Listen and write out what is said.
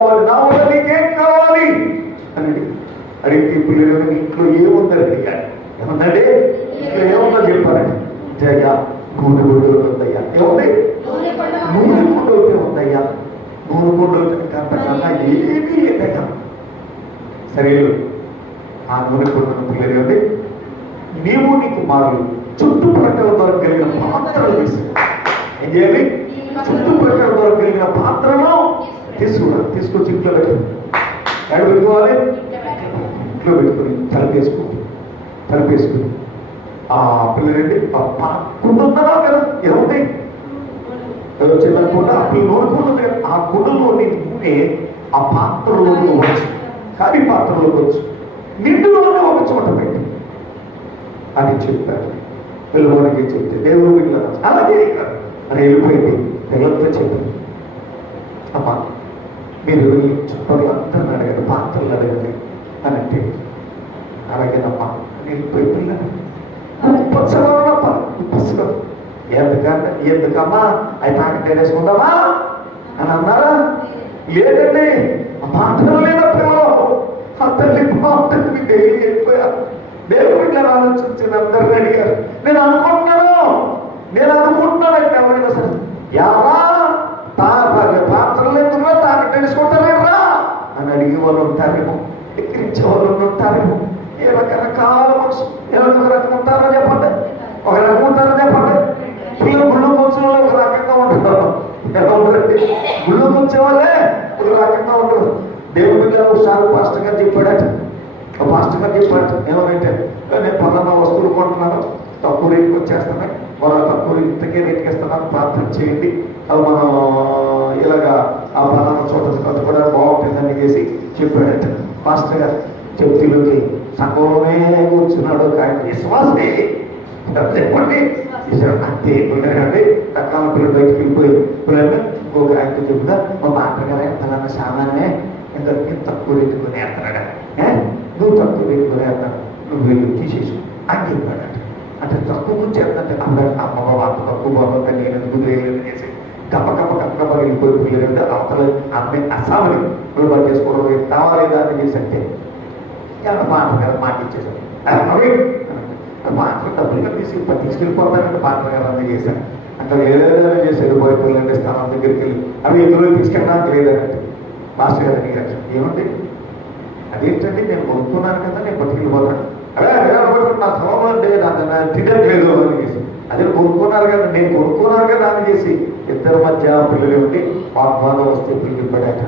నా వల్ల నీకేం కావాలి అని అడిగితే పిల్లలు ఇంట్లో ఏముందని అడిగాడు. ఏమన్నాడే? ఇంట్లో ఏముందో చెప్పారండి. జయ నూనె గుడ్డలు ఉందయ్యా. ఏముంది? నూనె గుడ్డలు ఉందయ్యా. నూనె గుడ్డలు అంతకన్నా ఏమీ లేదయ్యా. సరే ఆ నూనె గుడ్డలు పిల్లలు ఉంది. నీవు నీకు మారు చుట్టుప్రక్కల ద్వారా కలిగిన పాత్రలు తీసుకు ఏం చేయాలి? చుట్టుప్రక్కల ద్వారా కలిగిన పాత్రలో తీసుకొచ్చి ఇంట్లో పెట్టి ఎక్కడ పెట్టుకోవాలి? ఇంట్లో పెట్టుకుని తలపేసుకుని ఆ పిల్లలండి కుండున్నారా కదా ఏముంది చిన్నకుండా ఆ పిల్లలు నూనె ఆ కుండలోని నూనె ఆ పాత్రలోకి వచ్చు, ఖాళీ పాత్రలోకి వచ్చు, నిండులోనే ఒక చోట పెట్టి అని చెప్పారు. పిల్లవాడికి చెప్తే దేవుడు పిల్లలు అలాగే అని వెళ్ళిపోయింది. పిల్లలతో చెప్పారు, అమ్మా మీరు వెళ్ళి చుట్టూ అందరిని అడగండి, పాత్రలు అడగండి అని అంటే అలాగేనమ్మా అని వెళ్ళిపోయి పిల్లలు ఎందుకమ్మా అవి తాకి వేసుకుందామా అని అన్నారా? లేదండి పాత్రలు లేదా పిల్లలు ఆ తల్లి బాగుంటుంది డైలీ వెళ్ళిపోయారు. దేవుడు ఇట్లా ఆలోచించిన అందరిని అడిగారు. నేను అనుకుంటున్నానంటే ఎవరైనా సరే యారా పాత్రలు ఎందుకు తాకి తెలుసుకుంటారేమరా అని అడిగే వాళ్ళు ఉంటారేమో, ఎక్కిరించే వాళ్ళు ఉంటారేమో. ఏ రకరకాల మనుషులు ఎవరు రకం ఉంటారో చెప్పండి, ఒక రకం ఉంటారో చెప్పండి. పిల్లలు గుళ్ళు కూర్చున్న ఒక రకంగా ఉంటారు, ఎవరండి గుళ్ళు కూర్చే వాళ్ళే ఒక రకంగా ఉంటారు. దేవుడి గారు ఒకసారి పాస్టర్ గారు చెప్పాడట, ఏమంటే నేను పలానా వస్తువులు కొంటున్నాను, తక్కువ రేటుకి వచ్చేస్తున్నాయి, వాళ్ళ తక్కువ ఇంతకే రేటుకి ఇస్తున్నాను, ప్రార్థన చేయండి, అది మనం ఇలాగా ఆ పలానా చోట కూడా బాగుంటుందని చేసి చెప్పాడట. మాస్టర్ గారు చెప్తీలోకి సంఘంలోనే కూర్చున్నాడు. ఆయన విశ్వాసే చెప్పండి అంతే పిల్లలండి. రకాల పిల్లలు బయటకు వెళ్ళిపోయి పిల్లలు ఇంకొక ఆయనతో చెప్తా మా మాస్టర్ గారు పలానా సామాన్నే ఇంత తక్కువ రేటు కొనేస్తున్నాడా, నువ్వు తక్కువ రేటు కొనేస్తాను, నువ్వు వెళ్ళి తీసేసు అని చెప్పాడట. అంటే తక్కువ చేద్దంటే అందరూ అమ్మ అంత తక్కువ బాగుంటే నేను ఎందుకు వేయలేదు చేసి కప్ప వెళ్ళిపోయి పిల్లలు అవతల అమ్మాయి అస్సామని పిల్లలు పని చేసుకోవడం కావాలి దాన్ని చేసి అంటే మాస్టర్ గారు మాట ఇచ్చేసాను. మాస్టర్ డబ్బులుగా తీసుకెళ్ళిపోతానంటే మాస్టర్ గారు అన్నీ చేశాను అంటే ఏదైనా చేసి వెళ్ళిపోయి పిల్లలంటే స్థానం దగ్గరికి వెళ్ళి అవి ఎందులో తీసుకెళ్ళడానికి లేదంటే మాస్టర్ గారు అడిగారు, ఏమండి అదేంటండి నేను కొనుక్కున్నాను కదా నేను పట్టుకెళ్ళిపోతాను, అదే నా సమయం అంటే నాకు తినట్లేదు అని చేసి అదే కొనుక్కున్నారు కదా నేను కొనుక్కున్నారు కదా అని చేసి ఇద్దరి మధ్య పిల్లలు ఉండి వాగ్వాదం వస్తే పిల్లలు పడాక